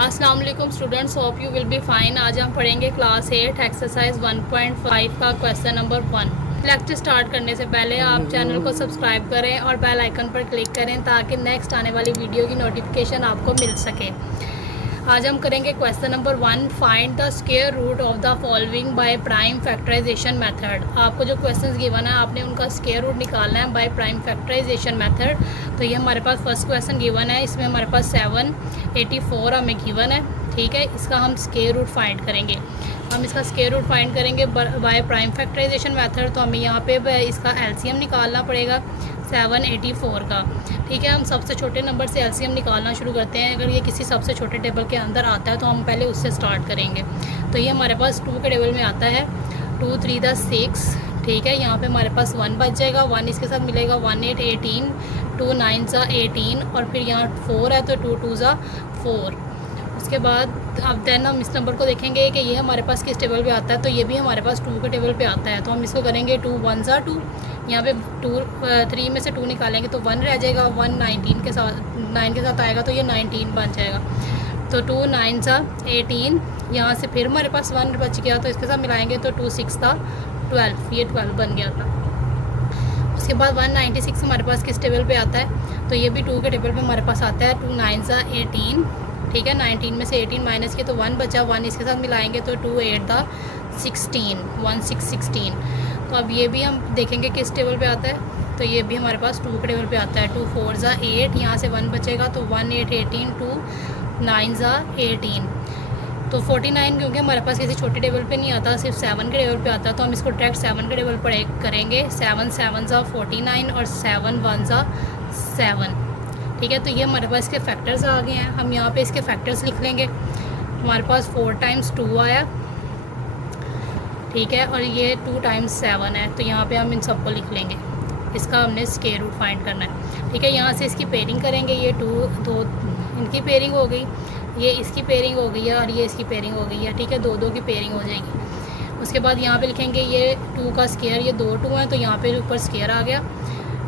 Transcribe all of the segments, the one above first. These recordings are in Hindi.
अस्सलाम वालेकुम students, hope you will be fine. आज हम पढ़ेंगे क्लास 8 एक्सरसाइज 1.5 का क्वेश्चन नंबर 1। लेक्चर स्टार्ट करने से पहले आप चैनल को सब्सक्राइब करें और बेल आइकन पर क्लिक करें ताकि नेक्स्ट आने वाली वीडियो की नोटिफिकेशन आपको मिल सके। आज हम करेंगे question number 1, find the square root of the following by prime factorisation method. आपको जो क्वेश्चंस गिवन है आपने उनका स्क्वायर रूट निकालना है बाय प्राइम फैक्टराइजेशन मेथड। तो ये हमारे पास फर्स्ट क्वेश्चन गिवन है, इसमें हमारे पास 784 हमें गिवन है। ठीक है, इसका हम स्क्वायर रूट फाइंड करेंगे। हम इसका स्क्वायर रूट फाइंड करेंगे बाय प्राइम फैक्टराइजेशन मेथड। तो हमें यहाँ पे इसका एलसीएम निकालना पड़ेगा 784 का। ठीक है, हम सबसे छोटे नंबर से एलसीएम निकालना शुरू करते हैं। अगर ये किसी सबसे छोटे टेबल के अंदर आता है तो हम पहले उससे स्टार्ट करेंगे। तो ये हमारे पास 2 के टेबल में आता है, 2 3 6। ठीक है, यहाँ पे हमारे पास 1 बच जाएगा, 1 इसके साथ मिलेगा 1 8 18, 2 9 18 और फिर यहाँ 4 है तो 2 2 4। उसके बाद अब देन हम इस नंबर को देखेंगे कि ये हमारे पास किस टेबल पे आता है। तो ये भी हमारे पास 2 के टेबल पे आता है। तो हम इसको करेंगे 2 1 2। यहाँ पे 3 में से 2 निकालेंगे तो 1 रह जाएगा, 1 19 के साथ 9 के साथ आएगा तो ये 19 बन जाएगा। तो 2 9 18, यहाँ से फिर हमारे पास 1 बच गया तो इसके साथ मिलाएंगे तो 2 6 12, ये 12 बन गया था। उसके बाद 196 हमारे पास किस टेबल पे आता है। तो ये भी 2 के टेबल पे हमारे पास आता है, 2 9 18। ठीक है, 19 में से 18 माइनस किया तो 1 बचा, 1 इसके साथ मिलाएंगे तो 2 8 16, 1 6 16। तो अब ये भी हम देखेंगे किस टेबल पे आता है। तो ये भी हमारे पास 2 के टेबल पे आता है, 2 4 8, यहाँ से 1 बचेगा तो 1 8 18, 2 9 18। तो 49 क्योंकि हमारे पास किसी छोटे टेबल पे नहीं आता, सिर्फ 7 के टेबल पे आता है तो हम इसको डायरेक्ट 7 के टेबल पर करेंगे। 7 7 49 और 7 1 7। ठीक है, तो ये हमारे पास इसके फैक्टर्स आ गए हैं। हम यहाँ पे इसके फैक्टर्स लिख लेंगे। हमारे पास 4 टाइम्स 2 आया। ठीक है, और ये 2 टाइम्स 7 है तो यहाँ पे हम इन सबको लिख लेंगे। इसका हमने स्क्वायर रूट फाइंड करना है। ठीक है, यहाँ से इसकी पेयरिंग करेंगे। ये 2 इनकी पेयरिंग हो गई, ये इसकी पेयरिंग हो गई है और ये इसकी पेयरिंग हो गई है। ठीक है, 2 की पेयरिंग हो जाएगी। उसके बाद यहाँ पे लिखेंगे ये 2 का स्क्वायर, ये 2 2 हैं तो यहाँ पे ऊपर स्क्वायर आ गया।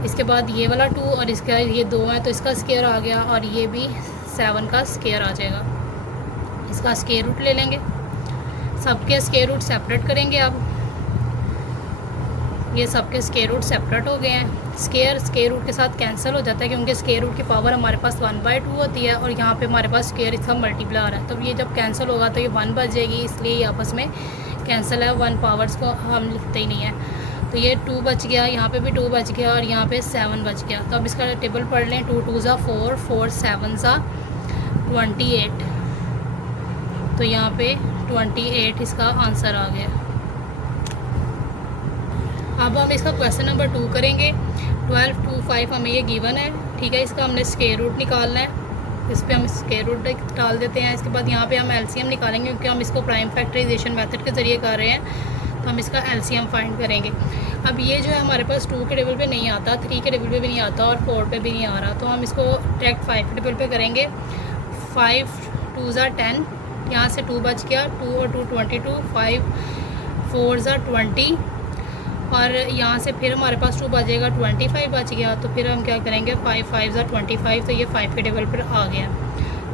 इसके बाद ये वाला 2 और इसका ये 2 है तो इसका स्क्वायर आ गया और ये भी 7 का स्क्वायर आ जाएगा। इसका स्क्वायर रूट ले लेंगे, सबके स्क्वायर रूट सेपरेट करेंगे। अब ये सबके स्क्वायर रूट सेपरेट हो गए हैं। स्क्वायर रूट के साथ कैंसिल हो जाता है क्योंकि स्क्वायर रूट की पावर हमारे पास 1/2 होती है और यहाँ पे हमारे पास स्क्वायर इसका मल्टीप्लाई आ रहा है। तो ये जब कैंसिल होगा तो ये 1 बच जाएगी, इसलिए ये आपस में कैंसिल है। 1 पावर्स को हम लिखते ही नहीं है। तो ये 2 बच गया, यहाँ पे भी 2 बच गया और यहाँ पे 7 बच गया। तो अब इसका टेबल पढ़ लें। 2 2 4, 4 7 28। तो यहाँ पे 28 इसका आंसर आ गया। अब हम इसका क्वेश्चन नंबर 2 करेंगे। 12 2 5 हमें ये गिवन है। ठीक है, इसका हमने स्क्वायर रूट निकालना है। इस पर हम स्क्वायर रूट डाल देते हैं। इसके बाद यहाँ पे हम एलसीएम निकालेंगे क्योंकि हम इसको प्राइम फैक्टराइजेशन मेथड के ज़रिए कर रहे हैं तो हम इसका एलसीएम फाइंड करेंगे। अब ये जो है हमारे पास 2 के टेबल पे नहीं आता, 3 के टेबल पे भी नहीं आता और 4 पे भी नहीं आ रहा। तो हम इसको डायरेक्ट 5 के टेबल पे करेंगे। 5 2 10, यहाँ से 2 बच गया, 2 और 2 22, 5 4 20 और यहाँ से फिर हमारे पास 2 बचेगा, 25 बच गया। तो फिर हम क्या करेंगे, 5 5 25। तो ये 5 के टेबल पर आ गया।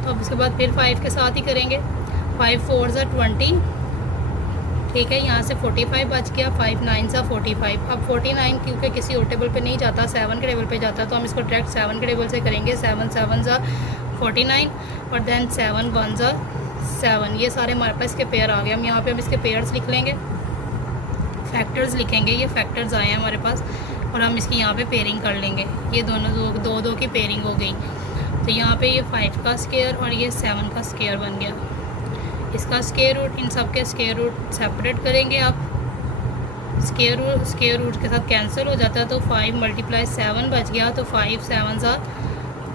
तो अब उसके बाद फिर 5 के साथ ही करेंगे। 5 4 20। ठीक है, यहाँ से 45 बच गया, 5 9 45। अब 49 क्योंकि किसी और टेबल पे नहीं जाता, 7 के टेबल पे जाता है तो हम इसको डायरेक्ट 7 के टेबल से करेंगे। 7 7 49 और देन 7 1 7। ये सारे हमारे पास इसके पेयर आ गए। हम यहाँ पे हम इसके पेयर्स लिख लेंगे, फैक्टर्स लिखेंगे। ये फैक्टर्स आए हैं हमारे पास और हम इसकी यहाँ पे पेयरिंग कर लेंगे। ये दोनों 2 की पेयरिंग हो गई। तो यहाँ पे ये 5 का स्क्वायर और ये 7 का स्क्वायर बन गया। इसका स्क्वायर रूट, इन सब के स्क्वायर रूट सेपरेट करेंगे। आप स्क्वायर रूट के साथ कैंसिल हो जाता है तो 5 × 7 बच गया। तो 5 7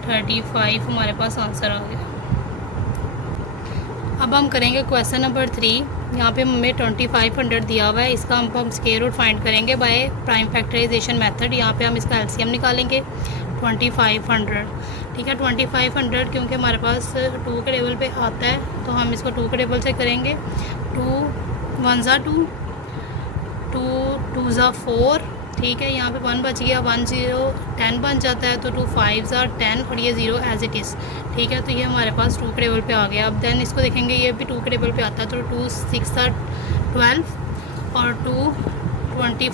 35 हमारे पास आंसर आ गया। अब हम करेंगे क्वेश्चन नंबर 3। यहाँ पे हमें 2500 दिया हुआ है। इसका हम स्क्वायर रूट फाइंड करेंगे बाय प्राइम फैक्टराइजेशन मेथड। यहाँ पे हम इसका एलसीएम निकालेंगे 2500। ठीक है, 2500 क्योंकि हमारे पास 2 के टेबल पे आता है तो हम इसको 2 के टेबल से करेंगे। 2 1 2, 2 2 4। ठीक है। यहाँ पे 1 बच गया, 1 0 10 बन जाता है, तो 2 5 10 और ये 0 एज इट इज़। ठीक है, तो ये हमारे पास 2 के टेबल पे आ गया। अब देन इसको देखेंगे, ये भी 2 के टेबल पे आता है, तो 2 6 12 और 2 25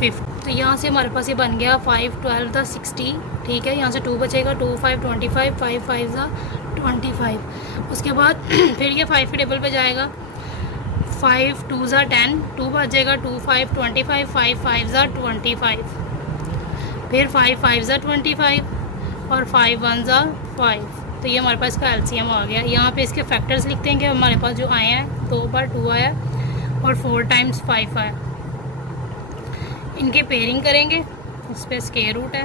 50। तो यहाँ से हमारे पास ये बन गया 5 12 60। ठीक है, यहाँ से 2 बचेगा, 2 5 25 5 5 25। उसके बाद फिर ये 5 के टेबल पे जाएगा, 5 2 10, 2 बचेगा, 2 5 25 5 5 25। फिर 5 5 25 और 5 1 5। तो ये हमारे पास इसका एलसीएम आ गया। यहाँ पे इसके फैक्टर्स लिखते हैं कि हमारे पास जो आए हैं 2 बार 2 आया और 4 टाइम्स 5 आया। इनके पेयरिंग करेंगे, इस पर स्क्वायर रूट है।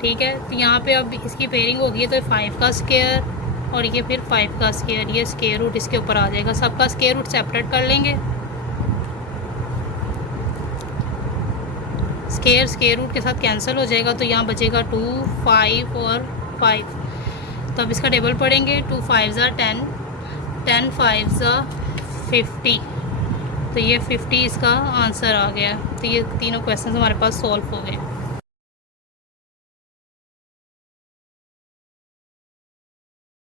ठीक है, तो यहाँ पे अब इसकी पेयरिंग होगी, तो 5 का स्क्वायर और ये फिर 5 का स्क्वायर, ये स्क्वायर रूट इसके ऊपर आ जाएगा। सबका स्क्वायर रूट सेपरेट कर लेंगे, स्क्वायर रूट के साथ कैंसिल हो जाएगा, तो यहाँ बचेगा 2 5 और 5। तो अब इसका टेबल पढ़ेंगे, 2 5 10, 10 5 50। तो ये 50 इसका आंसर आ गया। तो ये तीनों क्वेश्चन हमारे पास सॉल्व हो गए।